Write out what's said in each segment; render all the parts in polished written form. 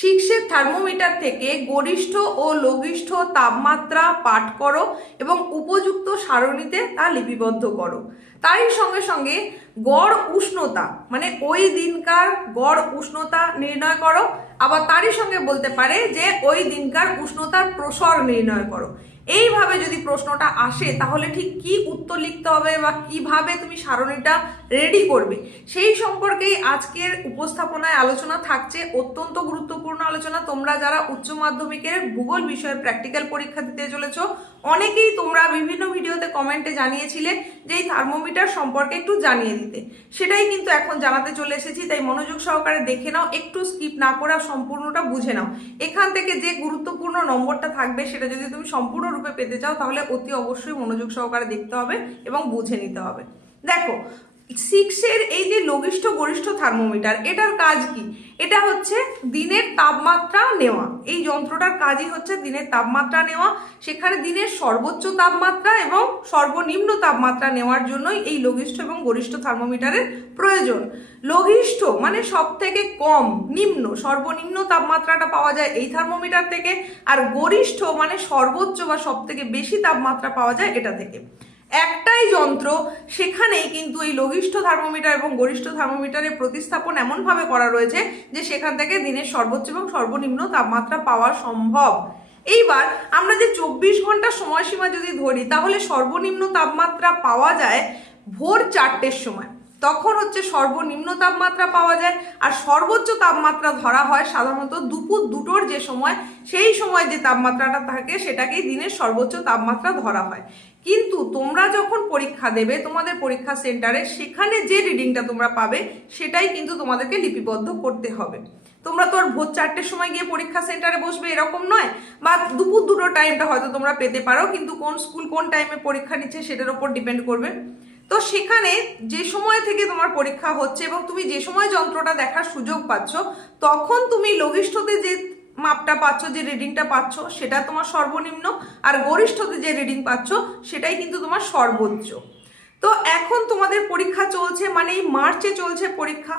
6 thermometer থেকে গরিষ্ঠ ও লঘিষ্ঠ তাপমাত্রা পাঠ করো এবং উপযুক্ত সারণীতে তা লিপিবদ্ধ করো। তারই সঙ্গে সঙ্গে গড় উষ্ণতা মানে ওই দিনকার গড় উষ্ণতা নির্ণয় করো। আবার তারই সঙ্গে বলতে পারে যে ওই দিনকার উষ্ণতার প্রসর নির্ণয় করো। এইভাবে যদি প্রশ্নটা আসে তাহলে ঠিক কি উত্তর লিখতে হবে বা কিভাবে তুমি সারণীটা রেডি করবে সেই সম্পর্কেই আজকের উপস্থাপনায় আলোচনা থাকছে। অত্যন্ত গুরুত্বপূর্ণ আলোচনা। তোমরা যারা উচ্চ মাধ্যমিকের ভূগোল বিষয়ে প্র্যাকটিক্যাল পরীক্ষা দিতে চলেছো, অনেকেই তোমরা বিভিন্ন ভিডিওতে কমেন্টে জানিয়েছিলে যে এই থার্মোমিটার সম্পর্কে একটু জানিয়ে দিতে, সেটাই কিন্তু এখন জানাতে চলে এসেছি। তাই মনোযোগ সহকারে দেখে নাও, একটু স্কিপ না করে সম্পূর্ণটা বুঝে নাও। এখান থেকে যে গুরুত্বপূর্ণ নম্বরটা থাকবে সেটা যদি তুমি সম্পূর্ণরূপে পেতে চাও তাহলে অতি অবশ্যই মনোযোগ সহকারে দেখতে হবে এবং বুঝে নিতে হবে। দেখো 6 এই যে লঘিষ্ঠ গরিষ্ঠ থার্মোমিটার, এটার কাজ কি? এটা হচ্ছে দিনের তাপমাত্রা নেওয়া। এই যন্ত্রটার কাজই হচ্ছে দিনের তাপমাত্রা নেওয়া। সেখানে দিনের সর্বোচ্চ তাপমাত্রা এবং সর্বনিম্ন তাপমাত্রা নেওয়ার জন্যই এই লঘিষ্ঠ এবং গরিষ্ঠ থার্মোমিটারের প্রয়োজন। লঘিষ্ঠ মানে সব থেকে কম, নিম্ন সর্বনিম্ন তাপমাত্রাটা পাওয়া যায় এই থার্মোমিটার থেকে, আর গরিষ্ঠ মানে সর্বোচ্চ বা সব থেকে বেশি তাপমাত্রা পাওয়া যায় এটা থেকে। একটাই যন্ত্র, সেখানেই কিন্তু এই লঘিষ্ঠ থার্মোমিটার এবং গরিষ্ঠ থার্মোমিটারের প্রতিস্থাপন এমনভাবে করা রয়েছে যে সেখান থেকে দিনের সর্বোচ্চ এবং সর্বনিম্ন তাপমাত্রা পাওয়া সম্ভব। এইবার আমরা যে 24 ঘন্টার সময়সীমা যদি ধরি তাহলে সর্বনিম্ন তাপমাত্রা পাওয়া যায় ভোর 4টের সময়, তখন হচ্ছে সর্বনিম্ন তাপমাত্রা পাওয়া যায়। আর সর্বোচ্চ তাপমাত্রা ধরা হয় সাধারণত দুপুর 2টোর যে সময়, সেই সময় যে তাপমাত্রাটা থাকে সেটাকেই দিনের সর্বোচ্চ তাপমাত্রা ধরা হয়। কিন্তু তোমরা যখন পরীক্ষা দেবে তোমাদের পরীক্ষা সেন্টারে, সেখানে যে রিডিংটা তোমরা পাবে সেটাই কিন্তু তোমাদেরকে লিপিবদ্ধ করতে হবে। তোমরা তো আর ভোর 4টের সময় গিয়ে পরীক্ষা সেন্টারে বসবে এরকম নয়, বা দুপুর 2টোর টাইমটা হয়তো তোমরা পেতে পারো, কিন্তু কোন স্কুল কোন টাইমে পরীক্ষা নিচ্ছে সেটার উপর ডিপেন্ড করবে। তো সেখানে যে সময় থেকে তোমার পরীক্ষা হচ্ছে এবং তুমি যে সময় যন্ত্রটা দেখার সুযোগ পাচ্ছ, তখন তুমি লঘিষ্ঠতে যে মাপটা পাচ্ছ, যে রিডিংটা পাচ্ছ সেটা তোমার সর্বনিম্ন, আর গরিষ্ঠতে যে রিডিং পাচ্ছ সেটাই কিন্তু তোমার সর্বোচ্চ। তো এখন তোমাদের পরীক্ষা চলছে, মানে এই মার্চে চলছে পরীক্ষা।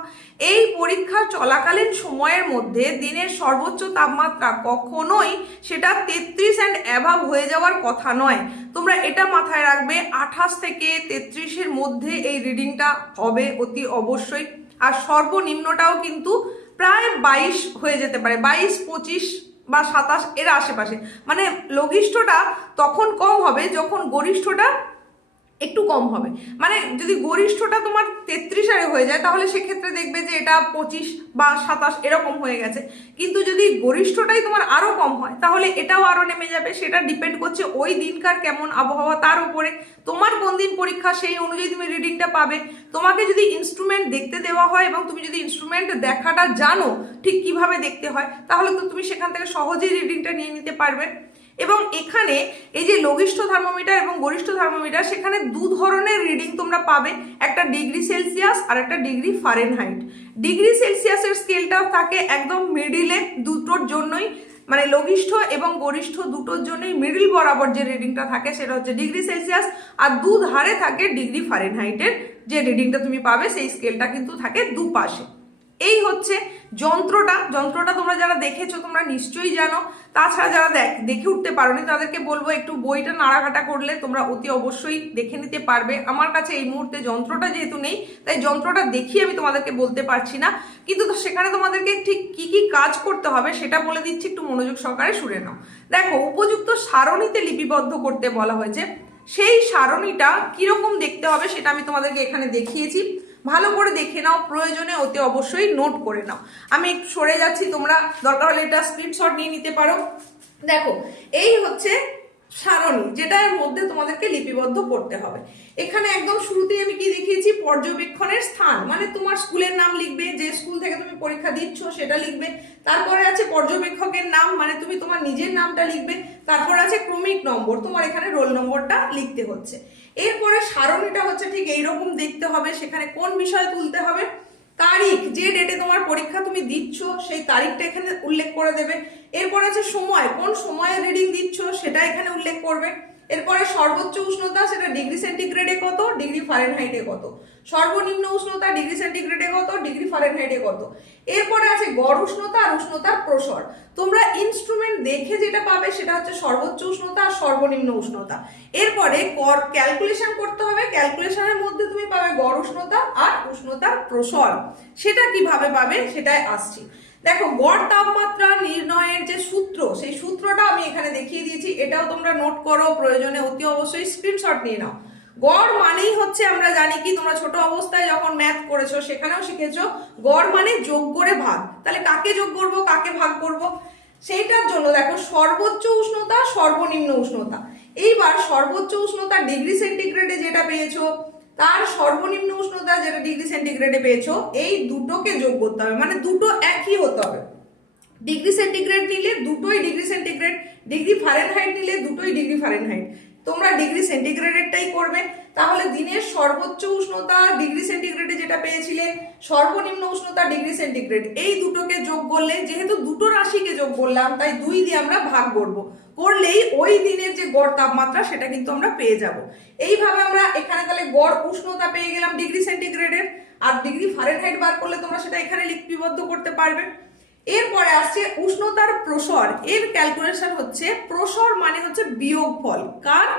এই পরীক্ষা চলাকালীন সময়ের মধ্যে দিনের সর্বোচ্চ তাপমাত্রা কখনোই সেটা 33 অ্যান্ড অ্যাভাব হয়ে যাওয়ার কথা নয়। তোমরা এটা মাথায় রাখবে, 28 থেকে 33-এর মধ্যে এই রিডিংটা হবে অতি অবশ্যই। আর সর্বনিম্নটাও কিন্তু প্রায় 22 হয়ে যেতে পারে, 22, 25 বা 27 এর আশেপাশে। মানে লঘিষ্ঠটা তখন কম হবে যখন গরিষ্ঠটা একটু কম হবে। মানে যদি গরিষ্ঠটা তোমার 33 হয়ে যায় তাহলে সেক্ষেত্রে দেখবে যে এটা 25 বা 27 এরকম হয়ে গেছে। কিন্তু যদি গরিষ্ঠটাই তোমার আরো কম হয় তাহলে এটাও আরো নেমে যাবে। সেটা ডিপেন্ড করছে ওই দিনকার কেমন আবহাওয়া তার উপরে। তোমার কোন দিন পরীক্ষা সেই অনুযায়ী তুমি রিডিংটা পাবে। তোমাকে যদি ইনস্ট্রুমেন্ট দেখতে দেওয়া হয় এবং তুমি যদি ইনস্ট্রুমেন্ট দেখাটা জানো ঠিক কিভাবে দেখতে হয়, তাহলে তো তুমি সেখান থেকে সহজেই রিডিংটা নিয়ে নিতে পারবে। এবং এখানে এই যে লঘিষ্ঠ থার্মোমিটার এবং গরিষ্ঠ থার্মোমিটার, সেখানে দু ধরনের রিডিং তোমরা পাবে, একটা ডিগ্রি সেলসিয়াস আর একটা ডিগ্রি ফারেনহাইট। ডিগ্রি সেলসিয়াসের স্কেলটা থাকে একদম মিডিলে, দুটোর জন্যই মানে লঘিষ্ঠ এবং গরিষ্ঠ দুটোর জন্যই মিডিল বরাবর যে রিডিংটা থাকে সেটা হচ্ছে ডিগ্রি সেলসিয়াস, আর দু ধারে থাকে ডিগ্রি ফারেনহাইটের যে রিডিংটা তুমি পাবে, সেই স্কেলটা কিন্তু থাকে দুপাশে। এই হচ্ছে যন্ত্রটা তোমরা যারা দেখেছো তোমরা নিশ্চয়ই জানো। তাছাড়া যারা দেখে উঠতে পারোনি তাদেরকে বলবো একটু বইটা নাড়াঘাটা করলে তোমরা অতি অবশ্যই দেখে নিতে পারবে। আমার কাছে এই মুহূর্তে যন্ত্রটা যেহেতু নেই তাই যন্ত্রটা দেখিয়ে আমি তোমাদেরকে বলতে পারছি না, কিন্তু সেখানে তোমাদেরকে ঠিক কি কি কাজ করতে হবে সেটা বলে দিচ্ছি, একটু মনোযোগ সহকারে শুনে নাও। দেখো, উপযুক্ত সারণীতে লিপিবদ্ধ করতে বলা হয়েছে। সেই সারণীটা কিরকম দেখতে হবে সেটা আমি তোমাদেরকে এখানে দেখিয়েছি, ভালো করে দেখে নাও, প্রয়োজনে অতি অবশ্যই নোট করে নাও। আমি একটু সরে যাচ্ছি, তোমরা দরকার হলে এটা স্ক্রিনশট নিয়ে নিতে পারো। দেখো, এই হচ্ছে সারণী যেটার মধ্যে তোমাদেরকে লিপিবদ্ধ করতে হবে। এখানে একদম শুরুতেই আমি কি দেখিয়েছি, পর্যবেক্ষণের স্থান মানে তোমার স্কুলের নাম লিখবে, যে স্কুল থেকে তুমি পরীক্ষা দিচ্ছ সেটা লিখবে। তারপরে আছে পর্যবেক্ষকের নাম মানে তুমি তোমার নিজের নামটা লিখবে। তারপর আছে ক্রমিক নম্বর, তোমার এখানে রোল নম্বরটা লিখতে হচ্ছে। এরপরে সারণীটা হচ্ছে ঠিক এইরকম দেখতে হবে। সেখানে কোন বিষয় তুলতে হবে, তারিখ, যে ডেটে তোমার পরীক্ষা তুমি দিচ্ছ সেই তারিখটা এখানে উল্লেখ করে দেবে। এরপর আছে সময়, কোন সময়ে রিডিং দিচ্ছ সেটা এখানে উল্লেখ করবে। এরপরে সর্বোচ্চ উষ্ণতা সেটা ডিগ্রি সেন্টিগ্রেডে কত, ডিগ্রি ফারেনহাইটে কত, সর্বনিম্ন উষ্ণতা ডিগ্রি সেন্টিগ্রেডে কত, ডিগ্রি ফারেনহাইটে কত। এরপরে আছে গড় উষ্ণতা আর উষ্ণতার প্রসর। তোমরা ইনস্ট্রুমেন্ট দেখে যেটা পাবে সেটা হচ্ছে সর্বোচ্চ উষ্ণতা আর সর্বনিম্ন উষ্ণতা। এরপরে ক্যালকুলেশন করতে হবে, ক্যালকুলেশনের মধ্যে তুমি পাবে গড় উষ্ণতা আর উষ্ণতার প্রসর। সেটা কিভাবে পাবে সেটাই আসছি। দেখো, গড় তাপমাত্রা নির্ণয়ের যে সূত্র, সেই সূত্রটা আমি এখানে দেখিয়ে দিয়েছি, এটাও তোমরা নোট করো, প্রয়োজনে অতি অবশ্যই স্ক্রিনশট নিয়ে নাও। গড় মানেই হচ্ছে, আমরা জানি কি, তোমরা ছোট অবস্থায় যখন ম্যাথ করেছো সেখানেও শিখেছো, গড় মানে যোগ করে ভাগ। তাহলে কাকে যোগ করব, কাকে ভাগ করব, সেইটার জন্য দেখো সর্বোচ্চ উষ্ণতা সর্বনিম্ন উষ্ণতা। এইবার সর্বোচ্চ উষ্ণতা ডিগ্রি সেন্টিগ্রেডে যেটা পেয়েছো তার সর্বনিম্ন উষ্ণতা যেটা ডিগ্রি সেন্টিগ্রেডে পেয়েছো, এই দুটোকে যোগ করতে হবে, মানে দুটো একই হতে হবে। ডিগ্রি সেন্টিগ্রেড নিলে দুটোই ডিগ্রি সেন্টিগ্রেড, ডিগ্রি ফারেনহাইট নিলে দুটোই ডিগ্রি ফারেনহাইট। তোমরা ডিগ্রি সেন্টিগ্রেডেরটাই করবে। তাহলে দিনের সর্বোচ্চ উষ্ণতা ডিগ্রি সেন্টিগ্রেডে যেটা পেয়েছিলে, সর্বনিম্ন উষ্ণতা ডিগ্রি সেন্টিগ্রেড, এই দুটোকে যোগ করলে, যেহেতু দুটো রাশিকে যোগ করলাম তাই 2 দিয়ে আমরা ভাগ করব, করলেই ওই দিনের যে গড় তাপমাত্রা সেটা কিন্তু আমরা পেয়ে যাব। এইভাবে আমরা এখানে তাহলে গড় উষ্ণতা পেয়ে গেলাম ডিগ্রি সেন্টিগ্রেডের, আর ডিগ্রি ফারেনহাইট বার করলে তোমরা সেটা এখানে লিপিবদ্ধ করতে পারবে। এরপরে আসছে উষ্ণতার প্রসর। এর ক্যালকুলেশন হচ্ছে, প্রসর মানে হচ্ছে বিয়োগফল কার,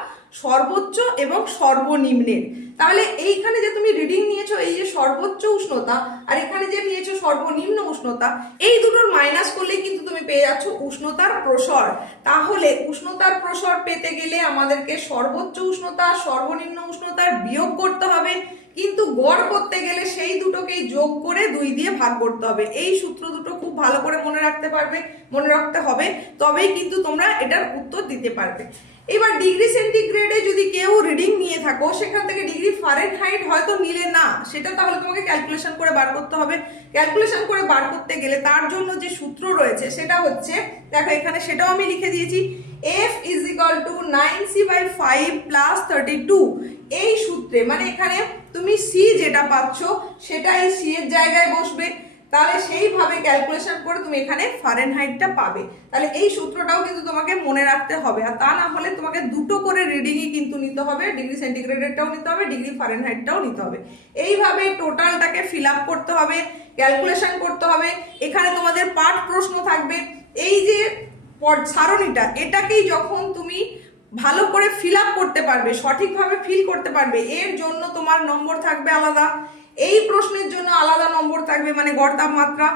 সর্বোচ্চ এবং সর্বনিম্নের। তাহলে এইখানে যে তুমি রিডিং নিয়েছো, এই যে সর্বোচ্চ উষ্ণতা আর এখানে যে নিয়েছো সর্বনিম্ন উষ্ণতা, এই দুটোর মাইনাস করলেই কিন্তু তুমি পেয়ে যাচ্ছ উষ্ণতার প্রসর। তাহলে উষ্ণতার প্রসর পেতে গেলে আমাদেরকে সর্বোচ্চ উষ্ণতা সর্বনিম্ন উষ্ণতার বিয়োগ করতে হবে, কিন্তু গড় করতে গেলে সেই দুটোকেই যোগ করে 2 দিয়ে ভাগ করতে হবে। এই সূত্র দুটো খুব ভালো করে মনে রাখতে হবে, তবেই কিন্তু তোমরা এটার উত্তর দিতে পারবে। এবার ডিগ্রি সেন্টিগ্রেডে যদি কেউ রিডিং নিয়ে থাকো, সেখান থেকে ডিগ্রি ফারেনহাইট হয়তো নিলে না, সেটা তাহলে তোমাকে ক্যালকুলেশন করে বার করতে হবে। ক্যালকুলেশন করে বার করতে গেলে তার জন্য যে সূত্র রয়েছে সেটা হচ্ছে, দেখো এখানে সেটাও আমি লিখে দিয়েছি, F is equal to 9c/5 plus 32। এই সূত্রে মানে এখানে তুমি c যেটা পাচ্ছ সেটা এই c এর জায়গায় বসবে, তাহলে সেইভাবে ক্যালকুলেশন করে তুমি এখানে ফারেনহাইটটা পাবে। তাহলে এই সূত্রটাও কিন্তু তোমাকে মনে রাখতে হবে, আর তা না হলে তোমাকে দুটো করে রিডিংই কিন্তু নিতে হবে, ডিগ্রি সেন্টিগ্রেডেরটাও নিতে হবে, ডিগ্রি ফারেনহাইটটাও নিতে হবে। এইভাবে টোটালটাকে ফিল আপ করতে হবে, ক্যালকুলেশন করতে হবে। এখানে তোমাদের পাঠ প্রশ্ন থাকবে, এই যে সারণীটা, এটাকেই যখন তুমি ভালো করে ফিল আপ করতে পারবে, সঠিকভাবে ফিল করতে পারবে, এর জন্য তোমার নম্বর থাকবে আলাদা, এই প্রশ্নের জন্য আলাদা নম্বর থাকবে, মানে গড় তাপমাত্রা,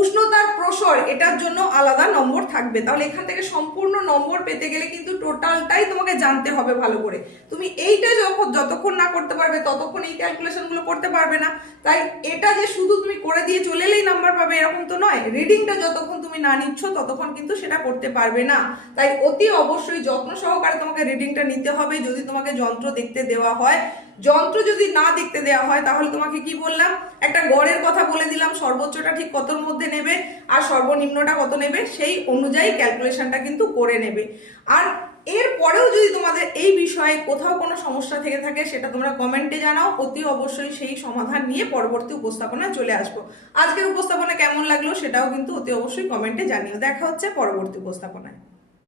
উষ্ণতার প্রসর এটার জন্য আলাদা নম্বর থাকবে। তাহলে এখান থেকে সম্পূর্ণ নম্বর পেতে গেলে কিন্তু টোটালটাই তোমাকে জানতে হবে ভালো করে। তুমি এইটা যতক্ষণ না করতে পারবে ততক্ষণ এই ক্যালকুলেশনগুলো করতে পারবে না। তাই এটা যে শুধু তুমি করে দিয়ে চলে এলেই নাম্বার পাবে এরকম তো নয়, রিডিংটা যতক্ষণ তুমি না নিচ্ছ ততক্ষণ কিন্তু সেটা করতে পারবে না। তাই অতি অবশ্যই যত্ন সহকারে তোমাকে রিডিংটা নিতে হবে। যদি তোমাকে যন্ত্র দেখতে দেওয়া হয়, যন্ত্র যদি না দেখতে দেওয়া হয় তাহলে তোমাকে কি বললাম, একটা গড়ের কথা বলে দিলাম, সর্বোচ্চটা ঠিক কতর মধ্যে নেবে আর সর্বনিম্নটা কত নেবে, সেই অনুযায়ী ক্যালকুলেশনটা কিন্তু করে নেবে। আর এর পরেও যদি তোমাদের এই বিষয়ে কোথাও কোনো সমস্যা থেকে থাকে সেটা তোমরা কমেন্টে জানাও, অতি অবশ্যই সেই সমাধান নিয়ে পরবর্তী উপস্থাপনায় চলে আসবো। আজকের উপস্থাপনা কেমন লাগলো সেটাও কিন্তু অতি অবশ্যই কমেন্টে জানিও। দেখা হচ্ছে পরবর্তী উপস্থাপনায়।